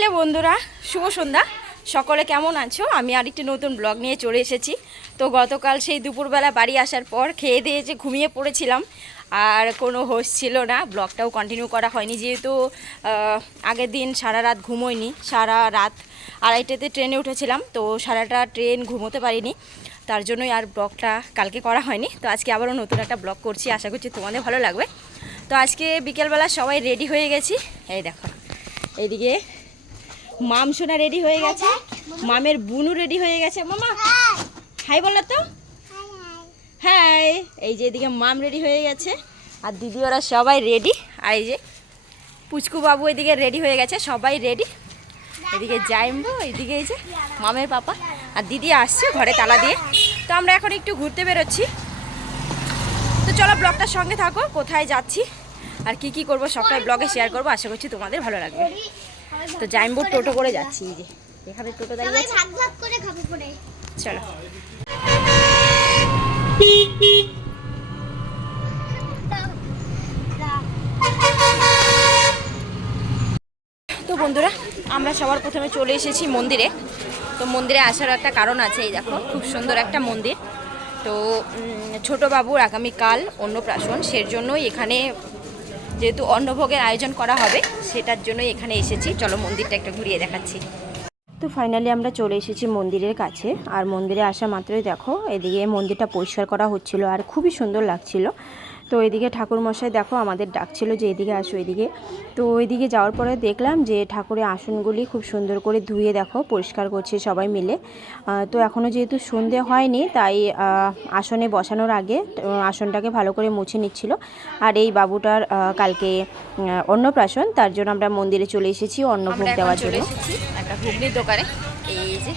Hello বন্ধুরা, শুভ সন্ধ্যা। সকলে কেমন আছো? আমি আরেকটি নতুন ব্লগ নিয়ে চলে এসেছি। তো গতকাল সেই দুপুরবেলা বাড়ি আসার পর খেয়ে দিয়ে যে ঘুমিয়ে পড়েছিলাম, আর কোনো হোশ ছিল না। ব্লগটাও কন্টিনিউ করা হয়নি যেহেতু আগের দিন সারা রাত ঘুমোইনি সারা রাত আড়াইটাতে ট্রেনে উঠেছিলাম, তো সারাটা ট্রেন ঘুমোতে পারিনি। তার জন্যই আর ব্লগটা কালকে করা হয়নি। তো আজকে আবারও নতুন একটা ব্লগ করছি। আশা করছি তোমাদের ভালো লাগবে। তো আজকে বিকেলবেলা সবাই রেডি হয়ে গেছি। এই দেখো, এইদিকে মাম সোনা রেডি হয়ে গেছে। মামের বুনু রেডি হয়ে গেছে। মামা হাই বলো তো? হ্যাঁ এই যে এদিকে মাম রেডি হয়ে গেছে। আর দিদি ওরা সবাই রেডি আর এই যে পুচকু বাবু এদিকে রেডি হয়ে গেছে সবাই রেডি এদিকে যাইমবো এইদিকে এই যে মামের পাপা। আর দিদি আসছে ঘরে তালা দিয়ে। তো আমরা এখন একটু ঘুরতে বেরোচ্ছি। তো চলো ব্লগটার সঙ্গে থাকো কোথায় যাচ্ছি আর কি কি করব সবটাই ব্লগে শেয়ার করব। আশা করছি তোমাদের ভালো লাগবে। তো জাইমবোর্ড টোটো করে যাচ্ছি এই যে। এখানে টোটো দাঁড়িয়ে ভাগ ভাগ করে খাব পরে। চলো। তো বন্ধুরা আমরা সবার প্রথমে চলে এসেছি মন্দিরে। তো মন্দিরে আসার একটা কারণ আছে এই দেখো খুব সুন্দর একটা মন্দির। তো উম, ছোট বাবুর আগামীকাল অন্নপ্রাশন সের জন্যই এখানে যেহেতু অন্নভোগের আয়োজন করা হবে, সেটার জন্যই এখানে এসেছি। চলো মন্দিরটা একটু ঘুরিয়ে দেখাচ্ছি। তো ফাইনালি আমরা চলে এসেছি মন্দিরের কাছে। আর মন্দিরে আসা মাত্রই দেখো, এদিকে মন্দিরটা পরিষ্কার করা হচ্ছিল আর খুবই সুন্দর লাগছিল। তো এদিকে ঠাকুরমশাই দেখো আমাদের ডাকছিল যে এদিকে আসো এদিকে। তো ওইদিকে যাওয়ার পরে দেখলাম যে ঠাকুরের আসনগুলি খুব সুন্দর করে ধুয়ে দেখো পরিষ্কার করছে সবাই মিলে। তো এখনও যেহেতু সন্ধে হয়নি তাই আসনে বসানোর আগে আসনটাকে ভালো করে মুছে নিচ্ছিল। আর এই বাবুটার কালকে অন্নপ্রাশন তার জন্য আমরা মন্দিরে চলে এসেছি অন্নভোগ দেওয়ার জন্য। একটা ঘুগনির দোকানে। এই যে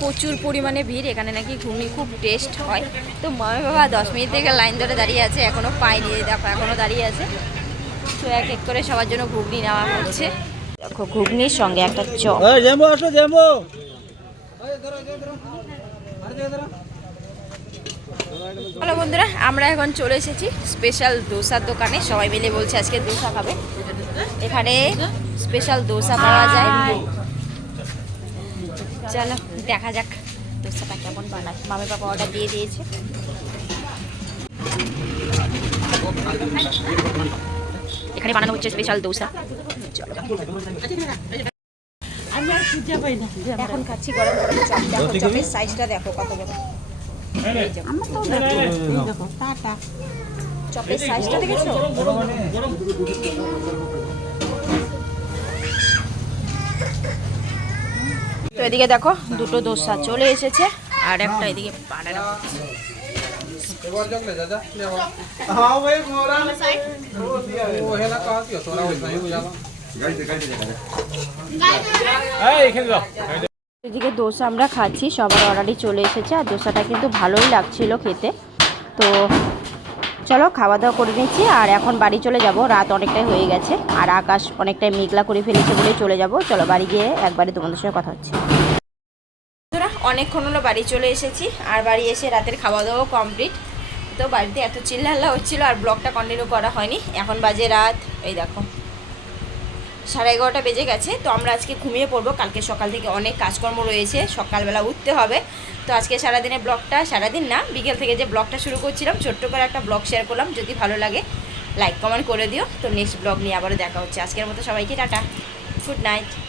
প্রচুর পরিমাণে ভিড় এখানে নাকি ঘুগনি খুব টেস্ট হয়। তো মামা বাবা দশ মিনিট থেকে লাইন ধরে দাঁড়িয়ে আছে এখনও এই দেখো এখনও দাঁড়িয়ে আছে। তো এক এক করে সবার জন্য ঘুগনি নেওয়া হচ্ছে। দেখো ঘুগনির সঙ্গে একটা চপ। হ্যালো বন্ধুরা আমরা এখন চলে এসেছি স্পেশাল দোসার দোকানে। সবাই মিলে বলছে আজকে দোসা খাবে। এখানে স্পেশাল দোসা পাওয়া যায়। চলো দেখা যাক দোসাটা কেমন বানায়। মামি বাবা অর্ডার দিয়ে দিয়েছে। এখানে বানানো হচ্ছে স্পেশাল দোসা। চলো। এখন খাচ্ছি গরম গরম চপ। দেখো চপের সাইজটা দেখো কত বড়। চপের সাইজটা দেখেছ? তো এদিকে দেখো, দুটো দোসা চলে এসেছে, আর একটা এদিকে এদিকে দোসা আমরা খাচ্ছি, সবার অর্ডারই চলে এসেছে, আর দোসাটা কিন্তু ভালোই লাগছিল খেতে। তো চলো খাওয়া দাওয়া করে নিচ্ছি। আর এখন বাড়ি চলে যাব। রাত অনেকটাই হয়ে গেছে। আর আকাশ অনেকটাই মেঘলা করে ফেলেছে বলে চলে যাব। চলো বাড়ি গিয়ে একবারে তোমাদের সঙ্গে কথা হচ্ছে। অনেকক্ষণ হলো বাড়ি চলে এসেছি। আর বাড়ি এসে রাতের খাওয়া দাওয়াও কমপ্লিট তো বাড়িতে এত চিল্লাল্লা হচ্ছিল আর ব্লগটা কন্টিনিউ করা হয়নি। এখন বাজে রাত। এই দেখো। সাড়ে এগারোটা বেজে গেছে, তো আমরা আজকে ঘুমিয়ে পড়ব। কালকে সকাল থেকে অনেক কাজকর্ম রয়েছে, সকালবেলা উঠতে হবে। তো আজকে সারাদিনের ব্লগটা, সারাদিন না, বিকেল থেকে যে ব্লগটা শুরু করছিলাম, ছোট্ট করে একটা ব্লগ শেয়ার করলাম। যদি ভালো লাগে, লাইক, কমেন্ট করে দিও। তো নেক্সট ব্লগ নিয়ে আবারও দেখা হচ্ছে। আজকের মতো সবাইকে টাটা। Good night.